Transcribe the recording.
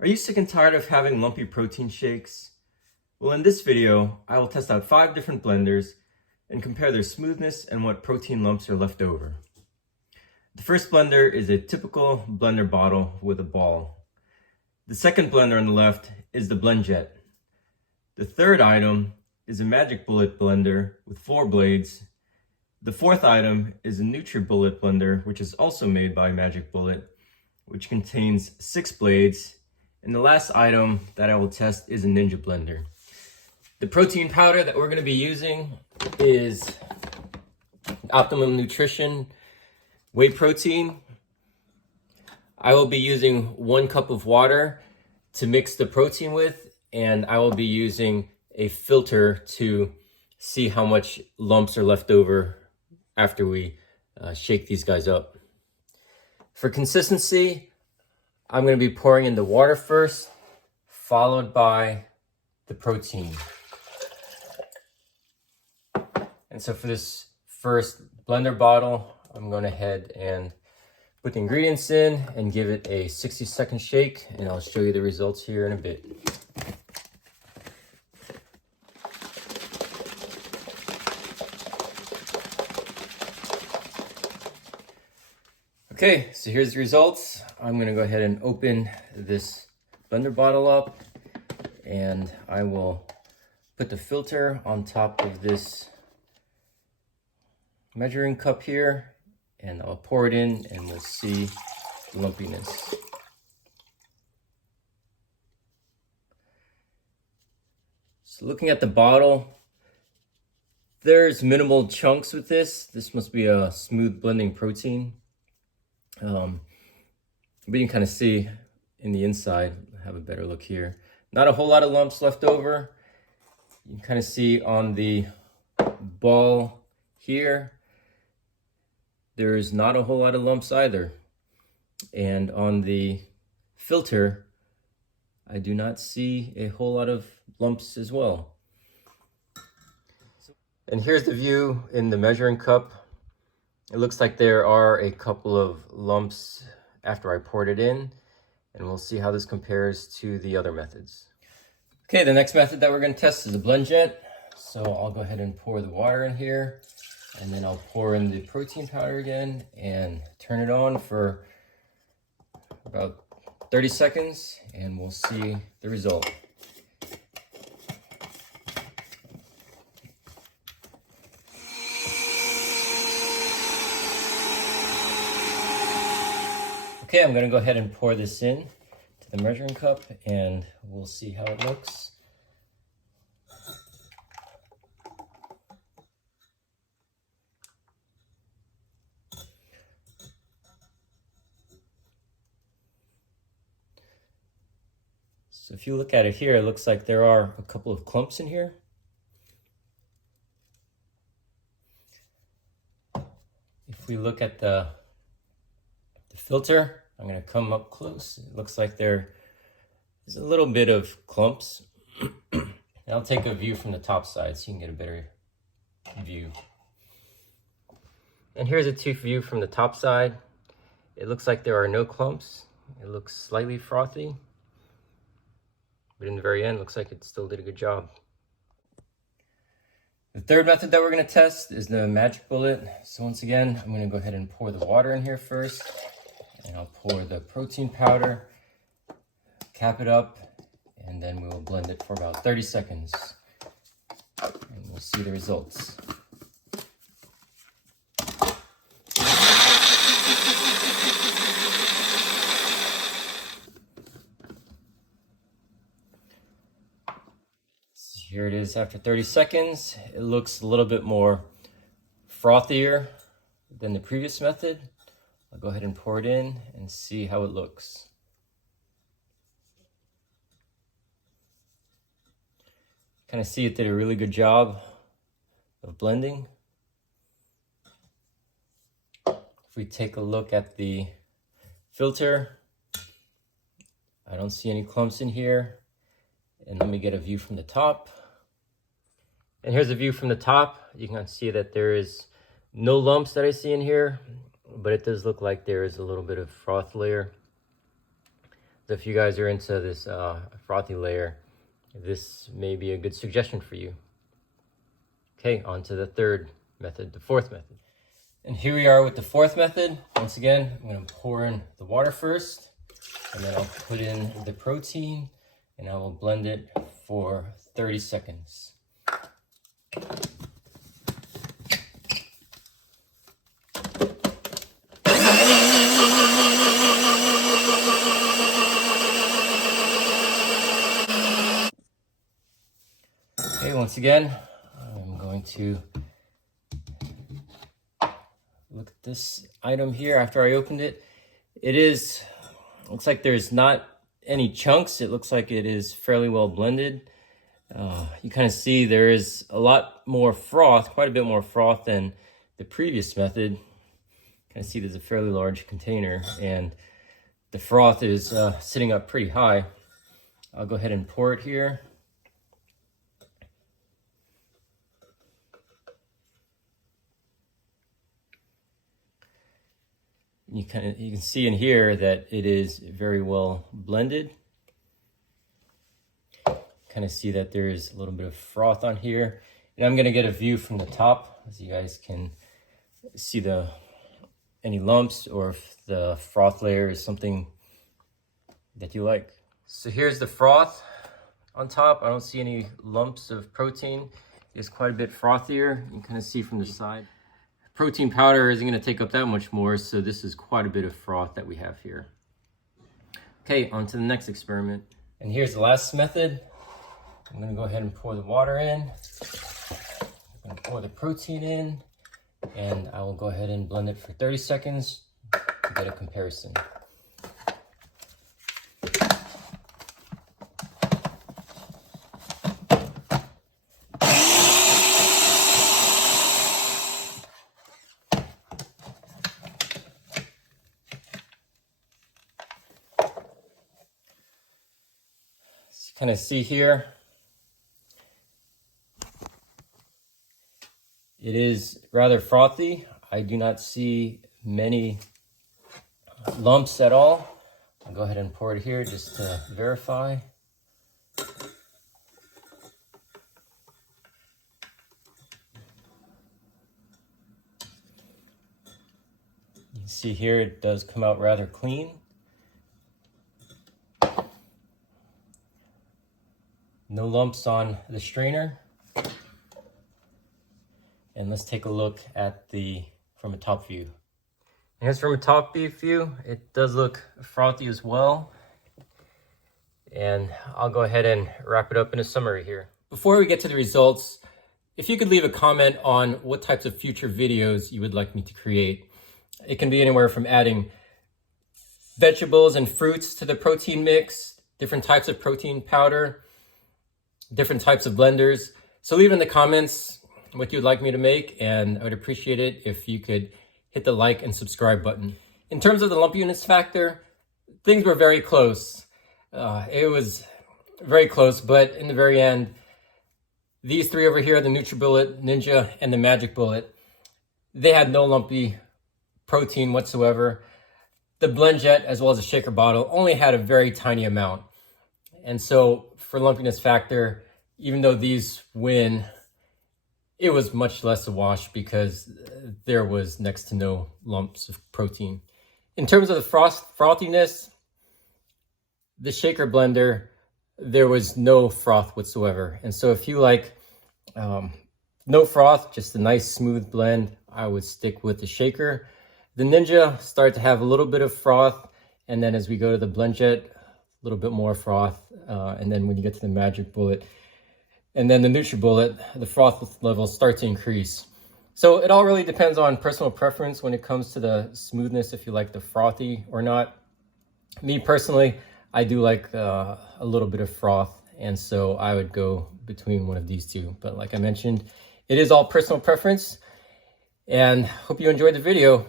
Are you sick and tired of having lumpy protein shakes? Well, in this video, I will test out 5 different blenders and compare their smoothness and what protein lumps are left over. The first blender is a typical blender bottle with a ball. The second blender on the left is the Blendjet. The third item is a Magic Bullet blender with 4 blades. The fourth item is a Nutri Bullet blender, which is also made by Magic Bullet, which contains 6 blades. And the last item that I will test is a Ninja blender. The protein powder that we're going to be using is Optimum Nutrition whey protein. I will be using 1 cup of water to mix the protein with, and I will be using a filter to see how much lumps are left over after we shake these guys up. For consistency, I'm going to be pouring in the water first, followed by the protein. And so for this first blender bottle, I'm going ahead and put the ingredients in and give it a 60-second shake, and I'll show you the results here in a bit. Okay, so here's the results. I'm going to go ahead and open this blender bottle up, and I will put the filter on top of this measuring cup here, and I'll pour it in and we'll see the lumpiness. So looking at the bottle, there's minimal chunks with this. This must be a smooth blending protein. But you can kind of see in the inside. Have a better look here. Not a whole lot of lumps left over. You can kind of see on the ball here, there's not a whole lot of lumps either. And on the filter, I do not see a whole lot of lumps as well. And here's the view in the measuring cup. It looks like there are a couple of lumps after I poured it in, and we'll see how this compares to the other methods. Okay, the next method that we're going to test is the Blendjet. So I'll go ahead and pour the water in here, and then I'll pour in the protein powder again and turn it on for about 30 seconds, and we'll see the result. Okay, I'm going to go ahead and pour this in to the measuring cup, and we'll see how it looks. So if you look at it here, it looks like there are a couple of clumps in here. If we look at the filter, I'm going to come up close. It looks like there is a little bit of clumps. And I'll take a view from the top side so you can get a better view. And here's a view from the top side. It looks like there are no clumps. It looks slightly frothy, but in the very end, it looks like it still did a good job. The third method that we're going to test is the Magic Bullet. So once again, I'm going to go ahead and pour the water in here first. And I'll pour the protein powder, cap it up, and then we will blend it for about 30 seconds. And we'll see the results. So here it is after 30 seconds. It looks a little bit more frothier than the previous method. I'll go ahead and pour it in and see how it looks. Kind of see it did a really good job of blending. If we take a look at the filter, I don't see any clumps in here. And let me get a view from the top. And here's a view from the top. You can see that there is no lumps that I see in here, but it does look like there is a little bit of froth layer. If you guys are into this frothy layer, this may be a good suggestion for you. Okay, on to the third method, the fourth method. And here we are with the fourth method. Once again, I'm going to pour in the water first, and then I'll put in the protein, and I will blend it for 30 seconds. Okay, once again, I'm going to look at this item here after I opened it. Looks like there's not any chunks. It looks like it is fairly well blended. You kind of see there is a lot more froth, quite a bit more froth than the previous method. Kind of see there's a fairly large container, and the froth is sitting up pretty high. I'll go ahead and pour it here. You can see in here that it is very well blended. Kind of see that there is a little bit of froth on here. And I'm going to get a view from the top so you guys can see any lumps, or if the froth layer is something that you like. So here's the froth on top. I don't see any lumps of protein. It's quite a bit frothier. You can kind of see from the side. Protein powder isn't going to take up that much more, so this is quite a bit of froth that we have here. Okay, on to the next experiment. And here's the last method. I'm going to go ahead and pour the water in. I'm going to pour the protein in, and I will go ahead and blend it for 30 seconds to get a comparison. Kind of see here, it is rather frothy. I do not see many lumps at all. I'll go ahead and pour it here just to verify. You can see here it does come out rather clean. No lumps on the strainer. And let's take a look at from a top view. As from a top view, it does look frothy as well. And I'll go ahead and wrap it up in a summary here. Before we get to the results, if you could leave a comment on what types of future videos you would like me to create. It can be anywhere from adding vegetables and fruits to the protein mix, different types of protein powder, different types of blenders. So leave in the comments what you'd like me to make, and I would appreciate it if you could hit the like and subscribe button. In terms of the lumpiness factor, things were very close. It was very close, but in the very end, these three over here, the Nutri Bullet, Ninja, and the Magic Bullet, they had no lumpy protein whatsoever. The Blendjet, as well as the shaker bottle, only had a very tiny amount. And so for lumpiness factor, even though these win, it was much less a wash because there was next to no lumps of protein. In terms of the frothiness, the shaker blender, there was no froth whatsoever. And so if you like no froth, just a nice smooth blend, I would stick with the shaker. The Ninja started to have a little bit of froth, and then as we go to the Blendjet, a little bit more froth, and then when you get to the Magic Bullet and then the Nutri Bullet, the froth levels start to increase. So it all really depends on personal preference when it comes to the smoothness, if you like the frothy or not. Me personally, I do like a little bit of froth, and so I would go between one of these two. But like I mentioned, it is all personal preference, and hope you enjoyed the video.